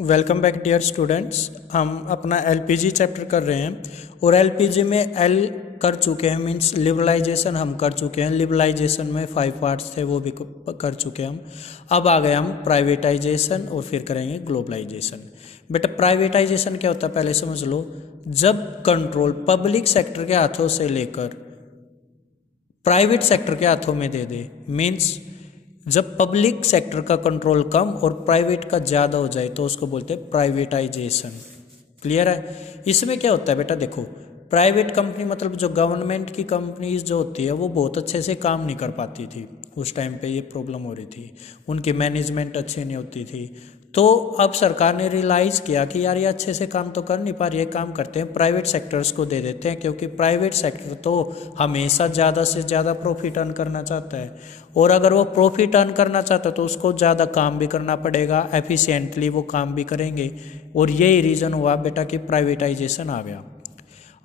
Welcome back dear students. हम अपना LPG chapter कर रहे हैं और एलपीजी में एल कर चुके हैं, मींस लिबरलाइजेशन हम कर चुके हैं। लिबरलाइजेशन में 5 पार्ट्स थे, वो भी कर चुके हैं हम। अब आ गए हम प्राइवेटाइजेशन और फिर करेंगे ग्लोबलाइजेशन। बेटा प्राइवेटाइजेशन क्या होता है पहले समझ लो। जब कंट्रोल पब्लिक सेक्टर के हाथों से लेकर प्राइवेट सेक्टर के हाथों में दे दे, मीन्स जब पब्लिक सेक्टर का कंट्रोल कम और प्राइवेट का ज़्यादा हो जाए तो उसको बोलते हैं प्राइवेटाइजेशन। क्लियर है? इसमें क्या होता है बेटा, देखो प्राइवेट कंपनी मतलब जो गवर्नमेंट की कंपनीज जो होती है वो बहुत अच्छे से काम नहीं कर पाती थी। उस टाइम पे ये प्रॉब्लम हो रही थी, उनकी मैनेजमेंट अच्छी नहीं होती थी। तो अब सरकार ने रियलाइज़ किया कि यार ये अच्छे से काम तो कर नहीं पा रही है, काम करते हैं प्राइवेट सेक्टर्स को दे देते हैं, क्योंकि प्राइवेट सेक्टर तो हमेशा ज़्यादा से ज़्यादा प्रॉफिट अर्न करना चाहता है। और अगर वो प्रॉफिट अर्न करना चाहता है तो उसको ज़्यादा काम भी करना पड़ेगा, एफिशिएंटली वो काम भी करेंगे। और यही रीज़न हुआ बेटा कि प्राइवेटाइजेशन आ गया।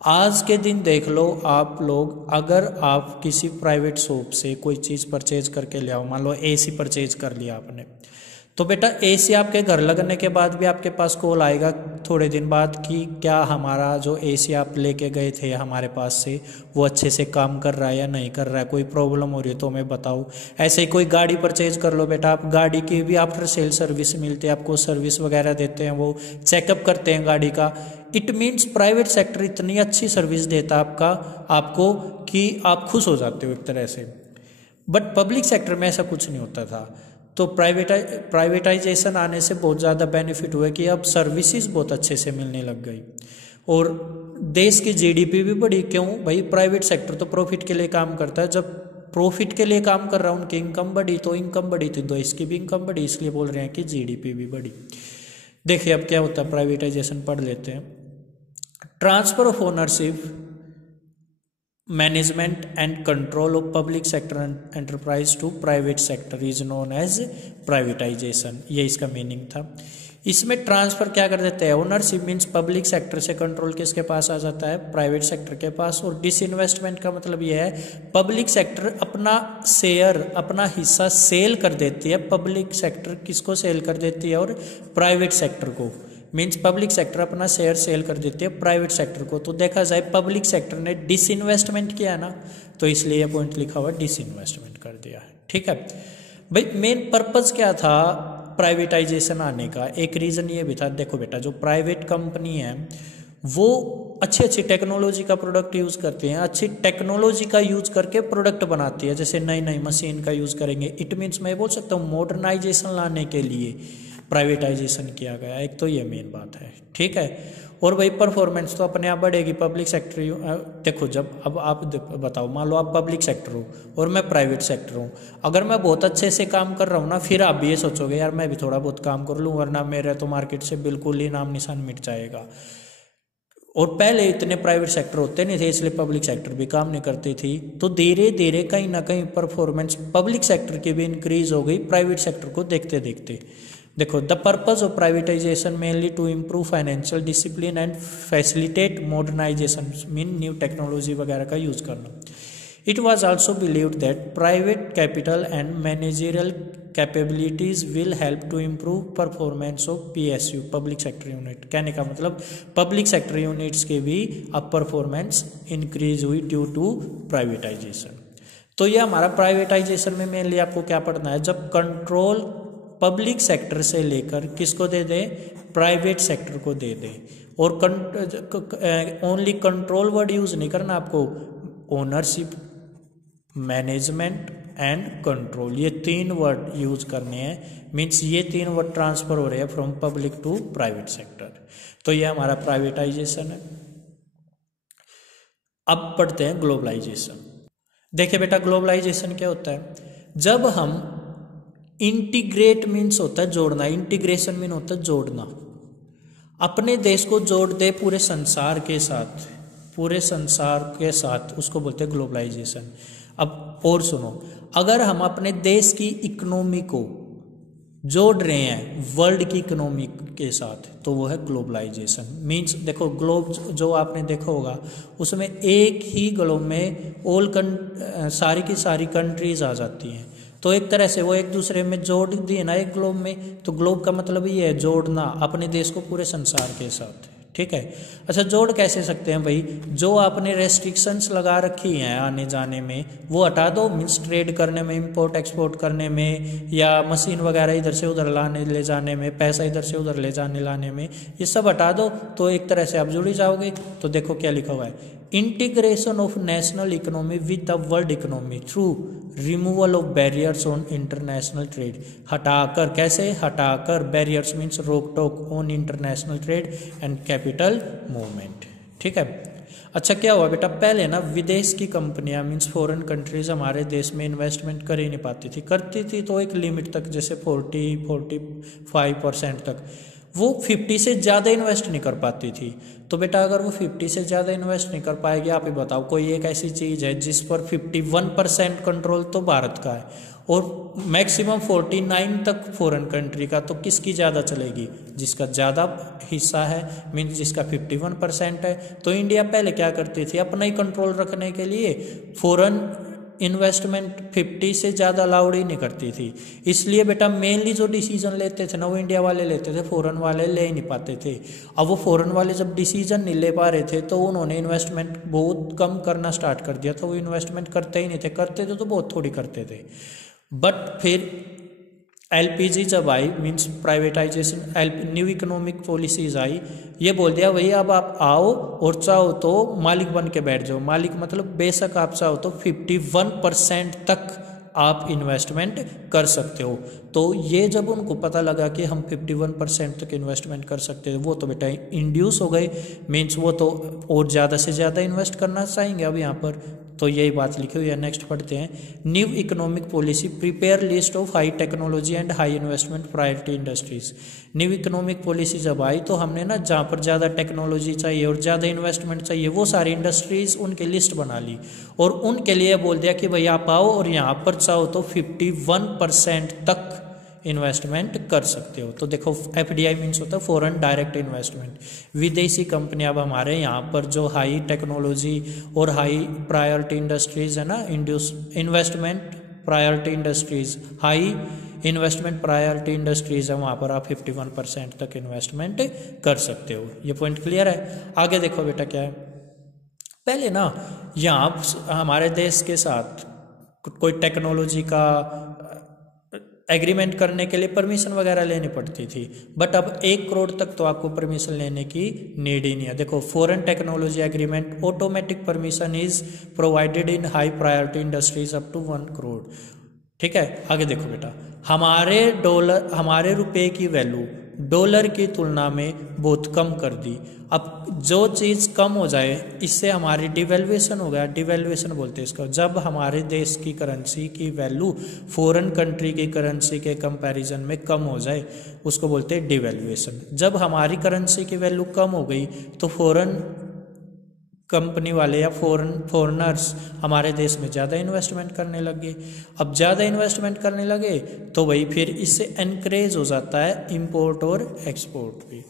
आज के दिन देख लो आप लोग, अगर आप किसी प्राइवेट शॉप से कोई चीज़ परचेज करके ले आओ, मान लो एसी परचेज कर लिया आपने, तो बेटा एसी आपके घर लगने के बाद भी आपके पास कॉल आएगा थोड़े दिन बाद कि क्या हमारा जो एसी आप लेके गए थे हमारे पास से वो अच्छे से काम कर रहा है या नहीं कर रहा है, कोई प्रॉब्लम हो रही है तो हमें बताओ। ऐसे ही कोई गाड़ी परचेज कर लो बेटा, आप गाड़ी की भी आफ्टर सेल सर्विस मिलती है, आपको सर्विस वगैरह देते हैं, वो चेकअप करते हैं गाड़ी का। इट मीन्स प्राइवेट सेक्टर इतनी अच्छी सर्विस देता है आपको कि आप खुश हो जाते हो एक तरह से। बट पब्लिक सेक्टर में ऐसा कुछ नहीं होता था। तो प्राइवेटाइजेशन आने से बहुत ज़्यादा बेनिफिट हुआ कि अब सर्विसेज बहुत अच्छे से मिलने लग गई और देश की जीडीपी भी बढ़ी। क्यों भाई? प्राइवेट सेक्टर तो प्रॉफिट के लिए काम करता है, जब प्रॉफिट के लिए काम कर रहा है उनकी इनकम बढ़ी, तो इनकम बढ़ी थी तो इसकी भी इनकम बढ़ी, इसलिए बोल रहे हैं कि जीडीपी भी बढ़ी। देखिए अब क्या होता है, प्राइवेटाइजेशन पढ़ लेते हैं। Transfer of ownership, management and control of public sector enterprise to private sector is known as privatisation, ये इसका मीनिंग था। इसमें ट्रांसफर क्या कर देते हैं, ओनरशिप मीन्स पब्लिक सेक्टर से कंट्रोल किसके पास आ जाता है, प्राइवेट सेक्टर के पास। और डिसइन्वेस्टमेंट का मतलब यह है पब्लिक सेक्टर अपना शेयर, अपना हिस्सा सेल कर देती है। पब्लिक सेक्टर किसको सेल कर देती है? और प्राइवेट सेक्टर को। मीन्स पब्लिक सेक्टर अपना शेयर सेल कर देती है प्राइवेट सेक्टर को। तो देखा जाए पब्लिक सेक्टर ने डिसइन्वेस्टमेंट किया ना, तो इसलिए ये पॉइंट लिखा हुआ डिसइन्वेस्टमेंट कर दिया है। ठीक है भाई, मेन पर्पस क्या था प्राइवेटाइजेशन आने का? एक रीज़न ये भी था, देखो बेटा जो प्राइवेट कंपनी है वो अच्छी टेक्नोलॉजी का प्रोडक्ट यूज़ करती हैं, अच्छी टेक्नोलॉजी का यूज़ करके प्रोडक्ट बनाती है, जैसे नई नई मशीन का यूज़ करेंगे। इट मीन्स मैं बोल सकता हूँ मॉडर्नाइजेशन लाने के लिए प्राइवेटाइजेशन किया गया, एक तो ये मेन बात है। ठीक है, और भाई परफॉर्मेंस तो अपने आप बढ़ेगी। पब्लिक सेक्टर देखो, जब अब आप बताओ, मान लो आप पब्लिक सेक्टर हो और मैं प्राइवेट सेक्टर हूँ, अगर मैं बहुत अच्छे से काम कर रहा हूँ ना, फिर आप भी ये सोचोगे यार मैं भी थोड़ा बहुत काम कर लूँ, वरना मेरा तो मार्केट से बिल्कुल ही नाम निशान मिट जाएगा। और पहले इतने प्राइवेट सेक्टर होते नहीं थे, इसलिए पब्लिक सेक्टर भी काम नहीं करती थी। तो धीरे धीरे कहीं ना कहीं परफॉर्मेंस पब्लिक सेक्टर की भी इंक्रीज हो गई प्राइवेट सेक्टर को देखते देखते। देखो the purpose of privatisation mainly to improve financial discipline and facilitate modernisation, mean new technology वगैरह का यूज़ करना। It was also believed that private capital and managerial capabilities will help to improve performance of PSU, public sector unit. कहने का मतलब public sector units के भी अब performance increase हुई ड्यू टू प्राइवेटाइजेशन। तो ये हमारा प्राइवेटाइजेशन में मेनली आपको क्या पढ़ना है, जब कंट्रोल पब्लिक सेक्टर से लेकर किसको दे दे, प्राइवेट सेक्टर को दे दे। और ओनली कंट्रोल वर्ड यूज नहीं करना आपको, ओनरशिप, मैनेजमेंट एंड कंट्रोल, ये 3 वर्ड यूज करने हैं। मीन्स ये 3 वर्ड ट्रांसफर हो रहे हैं from public to private sector. तो ये हमारा प्राइवेटाइजेशन है। अब पढ़ते हैं ग्लोबलाइजेशन। देखिए बेटा ग्लोबलाइजेशन क्या होता है, जब हम इंटीग्रेट मीन्स होता है जोड़ना, इंटीग्रेशन मीन होता है जोड़ना, अपने देश को जोड़ दे पूरे संसार के साथ, पूरे संसार के साथ, उसको बोलते हैं ग्लोबलाइजेशन। अब और सुनो, अगर हम अपने देश की इकोनॉमी को जोड़ रहे हैं वर्ल्ड की इकोनॉमी के साथ, तो वो है ग्लोबलाइजेशन। मीन्स देखो ग्लोब जो आपने देखा होगा उसमें एक ही ग्लोब में सारी की सारी कंट्रीज आ जाती हैं, तो एक तरह से वो एक दूसरे में जोड़ दिए ना एक ग्लोब में। तो ग्लोब का मतलब ये है जोड़ना अपने देश को पूरे संसार के साथ, ठीक है। अच्छा, जोड़ कैसे सकते हैं भाई? जो आपने रेस्ट्रिक्शंस लगा रखी हैं आने जाने में वो हटा दो, मीन्स ट्रेड करने में, इंपोर्ट एक्सपोर्ट करने में, या मशीन वगैरह इधर से उधर लाने ले जाने में, पैसा इधर से उधर ले जाने लाने में, ये सब हटा दो तो एक तरह से आप जुड़ ही जाओगे। तो देखो क्या लिखा हुआ है, integration of national economy with the world economy through removal of barriers on international trade. हटाकर, कैसे हटाकर? बैरियर्स मीन्स रोक टोक on international trade and capital movement, ठीक है। अच्छा, क्या हुआ बेटा, पहले ना विदेश की कंपनियां मीन्स फॉरेन कंट्रीज हमारे देश में इन्वेस्टमेंट कर ही नहीं पाती थी, करती थी तो एक लिमिट तक, जैसे 40-45% तक। वो 50 से ज़्यादा इन्वेस्ट नहीं कर पाती थी। तो बेटा अगर वो 50 से ज़्यादा इन्वेस्ट नहीं कर पाएगी, आप ही बताओ कोई एक ऐसी चीज़ है जिस पर 51% कंट्रोल तो भारत का है और मैक्सिमम 49 तक फॉरेन कंट्री का, तो किसकी ज़्यादा चलेगी? जिसका ज़्यादा हिस्सा है, मीन्स जिसका 51% है। तो इंडिया पहले क्या करती थी, अपना ही कंट्रोल रखने के लिए फॉरेन इन्वेस्टमेंट 50 से ज़्यादा अलाउड ही नहीं करती थी। इसलिए बेटा मेनली जो डिसीजन लेते थे ना वो इंडिया वाले लेते थे, फॉरेन वाले ले ही नहीं पाते थे। अब वो फॉरेन वाले जब डिसीजन नहीं ले पा रहे थे तो उन्होंने इन्वेस्टमेंट बहुत कम करना स्टार्ट कर दिया। तो वो इन्वेस्टमेंट करते ही नहीं थे, करते थे तो बहुत थोड़ी करते थे। बट फिर एलपीजी जब आई, means privatisation, new economic policies आई, ये बोल दिया भाई अब आप आओ और चाहो तो मालिक बन के बैठ जाओ। मालिक मतलब बेशक आप चाहो तो 51% तक आप इन्वेस्टमेंट कर सकते हो। तो ये जब उनको पता लगा कि हम 51% तक इन्वेस्टमेंट कर सकते हैं, वो तो बेटा इंड्यूस हो गए, मीन्स वो तो और ज़्यादा से ज़्यादा इन्वेस्ट करना चाहेंगे अब यहाँ पर। तो यही बात लिखी हुई है। नेक्स्ट पढ़ते हैं, new economic policy prepare list of high technology and high investment priority industries. New economic policy जब आई तो हमने ना जहाँ पर ज़्यादा टेक्नोलॉजी चाहिए और ज़्यादा इन्वेस्टमेंट चाहिए वो सारी इंडस्ट्रीज उनकी लिस्ट बना ली और उनके लिए बोल दिया कि भाई आप आओ और यहाँ पर चाहो तो 51% तक इन्वेस्टमेंट कर सकते हो। तो देखो एफडीआई मीन्स होता है फॉरेन डायरेक्ट इन्वेस्टमेंट। विदेशी कंपनियां अब हमारे यहाँ पर जो हाई टेक्नोलॉजी और हाई प्रायोरिटी इंडस्ट्रीज है ना, investment priority industries, high investment priority industries है, वहाँ पर आप 51% तक इन्वेस्टमेंट कर सकते हो। ये पॉइंट क्लियर है। आगे देखो बेटा क्या है, पहले ना यहाँ हमारे देश के साथ कोई टेक्नोलॉजी का एग्रीमेंट करने के लिए परमिशन वगैरह लेनी पड़ती थी, बट अब 1 करोड़ तक तो आपको परमिशन लेने की नीड ही नहीं है। देखो foreign technology agreement automatic permission is provided in high priority industries up to 1 crore. ठीक है, आगे देखो बेटा, हमारे रुपए की वैल्यू डॉलर की तुलना में बहुत कम कर दी। अब जो चीज़ कम हो जाए इससे हमारी डिवेल्युएशन हो गया, डिवेल्युएशन बोलते हैं इसको, जब हमारे देश की करेंसी की वैल्यू फॉरेन कंट्री की करेंसी के कंपैरिजन में कम हो जाए उसको बोलते हैं डिवेल्युएशन। जब हमारी करेंसी की वैल्यू कम हो गई तो फॉरेन कंपनी वाले या फॉरेनर्स हमारे देश में ज़्यादा इन्वेस्टमेंट करने लगे। अब ज़्यादा इन्वेस्टमेंट करने लगे तो वही फिर इससे एनकरेज हो जाता है इंपोर्ट और एक्सपोर्ट भी।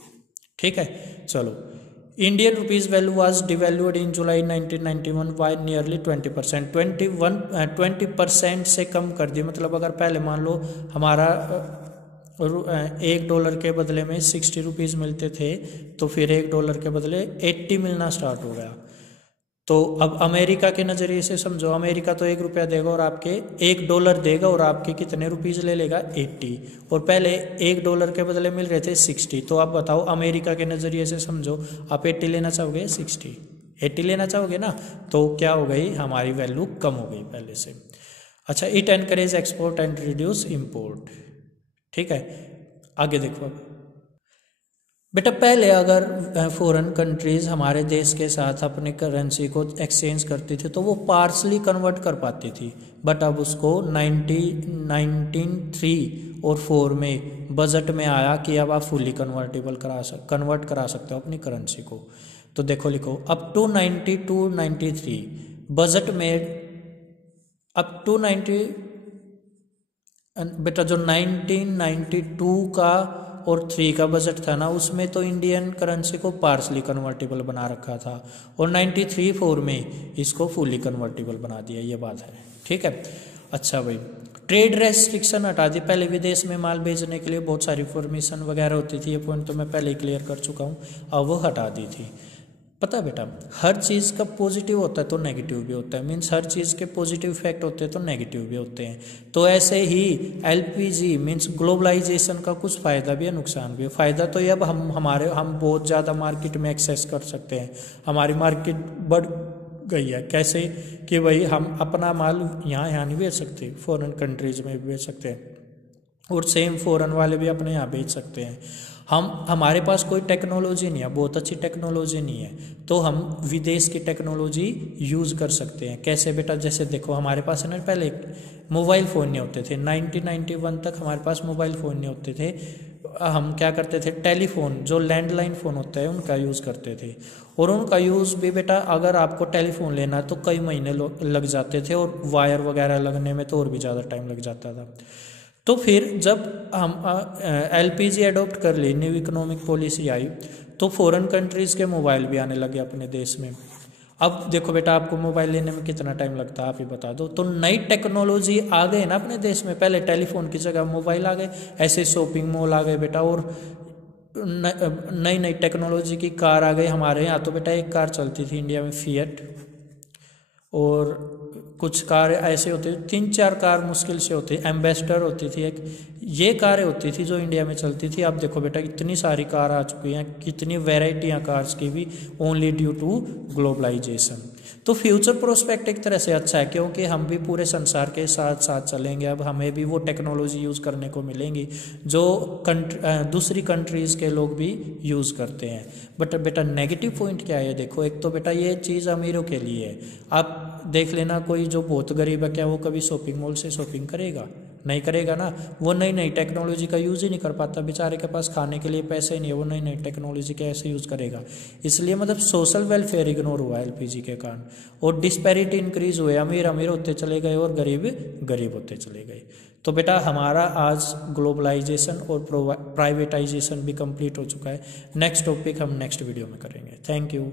ठीक है, चलो, Indian rupees value was devalued in July 1991 by nearly 20%। 20% से कम कर दी। मतलब अगर पहले मान लो हमारा $1 के बदले में 60 रुपीज़ मिलते थे तो फिर $1 के बदले 80 मिलना स्टार्ट हो गया। तो अब अमेरिका के नज़रिए से समझो, अमेरिका तो $1 देगा और आपके $1 देगा और आपके कितने रुपीज़ ले लेगा? 80। और पहले $1 के बदले मिल रहे थे 60। तो आप बताओ अमेरिका के नज़रिए से समझो, आप 80 लेना चाहोगे? 80 लेना चाहोगे ना? तो क्या हो गई, हमारी वैल्यू कम हो गई पहले से। अच्छा, it encourage export and reduce import. ठीक है, आगे देखो बेटा, पहले अगर फॉरेन कंट्रीज हमारे देश के साथ अपने करेंसी को एक्सचेंज करती थी तो वो पार्सली कन्वर्ट कर पाती थी, बट अब उसको 1993 और 4 में बजट में आया कि अब आप फुली कन्वर्ट करा सकते हो अपनी करेंसी को। तो देखो लिखो, अप टू 92-93 बजट में अप टू 90 बेटा जो 1992 का और 3 का बजट था ना उसमें तो इंडियन करेंसी को पार्सली कन्वर्टेबल बना रखा था और 93-4 में इसको फुली कन्वर्टेबल बना दिया। ये बात है। ठीक है, अच्छा भाई, ट्रेड रेस्ट्रिक्शन हटा दी। पहले विदेश में माल भेजने के लिए बहुत सारी परमिशन वगैरह होती थी, ये पॉइंट तो मैं पहले ही क्लियर कर चुका हूँ, अब वो हटा दी थी। पता है बेटा, हर चीज़ का पॉजिटिव होता है तो नेगेटिव भी होता है, मीन्स हर चीज़ के पॉजिटिव इफेक्ट होते हैं तो नेगेटिव भी होते हैं। तो ऐसे ही एलपीजी मीन्स ग्लोबलाइजेशन का कुछ फ़ायदा भी है, नुकसान भी है। फ़ायदा तो ये अब हम बहुत ज़्यादा मार्केट में एक्सेस कर सकते हैं, हमारी मार्केट बढ़ गई है। कैसे कि भाई हम अपना माल यहाँ नहीं बेच सकते, फॉरेन कंट्रीज में भी बेच सकते हैं, और सेम फॉरेन वाले भी अपने यहाँ बेच सकते हैं। हमारे पास कोई टेक्नोलॉजी नहीं है, बहुत अच्छी टेक्नोलॉजी नहीं है, तो हम विदेश की टेक्नोलॉजी यूज़ कर सकते हैं। कैसे बेटा, जैसे देखो हमारे पास है ना, पहले मोबाइल फ़ोन नहीं होते थे, 1991 तक हमारे पास मोबाइल फ़ोन नहीं होते थे। हम क्या करते थे, टेलीफोन जो लैंडलाइन फ़ोन होता है उनका यूज़ करते थे, और उनका यूज़ भी बेटा अगर आपको टेलीफोन लेना है तो कई महीने लग जाते थे, और वायर वगैरह लगने में तो और भी ज़्यादा टाइम लग जाता था। तो फिर जब हम एलपीजी अडॉप्ट कर ली, न्यू इकोनॉमिक पॉलिसी आई, तो फॉरेन कंट्रीज़ के मोबाइल भी आने लगे अपने देश में। अब देखो बेटा, आपको मोबाइल लेने में कितना टाइम लगता है आप ही बता दो। तो नई टेक्नोलॉजी आ गई ना अपने देश में, पहले टेलीफोन की जगह मोबाइल आ गए, ऐसे शॉपिंग मॉल आ गए बेटा, और नई नई टेक्नोलॉजी की कार आ गई हमारे यहाँ। तो बेटा एक कार चलती थी इंडिया में फिएट, और कुछ कार ऐसे होते थे, 3-4 कार मुश्किल से होती, एम्बेसडर होती थी एक, ये कारें होती थी जो इंडिया में चलती थी। अब देखो बेटा इतनी सारी कार आ चुकी हैं, कितनी वैरायटियाँ कार्स की भी, ओनली ड्यू टू ग्लोबलाइजेशन। तो फ्यूचर प्रोस्पेक्ट एक तरह से अच्छा है, क्योंकि हम भी पूरे संसार के साथ साथ चलेंगे। अब हमें भी वो टेक्नोलॉजी यूज़ करने को मिलेंगी जो दूसरी कंट्रीज़ के लोग भी यूज़ करते हैं। बट बेटा नेगेटिव पॉइंट क्या है, देखो एक तो बेटा ये चीज़ अमीरों के लिए है। आप देख लेना, कोई जो बहुत गरीब है, क्या वो कभी शॉपिंग मॉल से शॉपिंग करेगा? नहीं करेगा ना। वो नई नई टेक्नोलॉजी का यूज़ ही नहीं कर पाता, बेचारे के पास खाने के लिए पैसे नहीं है, वो नई नई टेक्नोलॉजी कैसे यूज़ करेगा? इसलिए मतलब सोशल वेलफेयर इग्नोर हुआ एलपीजी के कारण, और डिस्पैरिटी इंक्रीज हुए, अमीर अमीर होते चले गए और गरीब गरीब होते चले गए। तो बेटा हमारा आज ग्लोबलाइजेशन और प्राइवेटाइजेशन भी कंप्लीट हो चुका है। नेक्स्ट टॉपिक हम नेक्स्ट वीडियो में करेंगे। Thank you.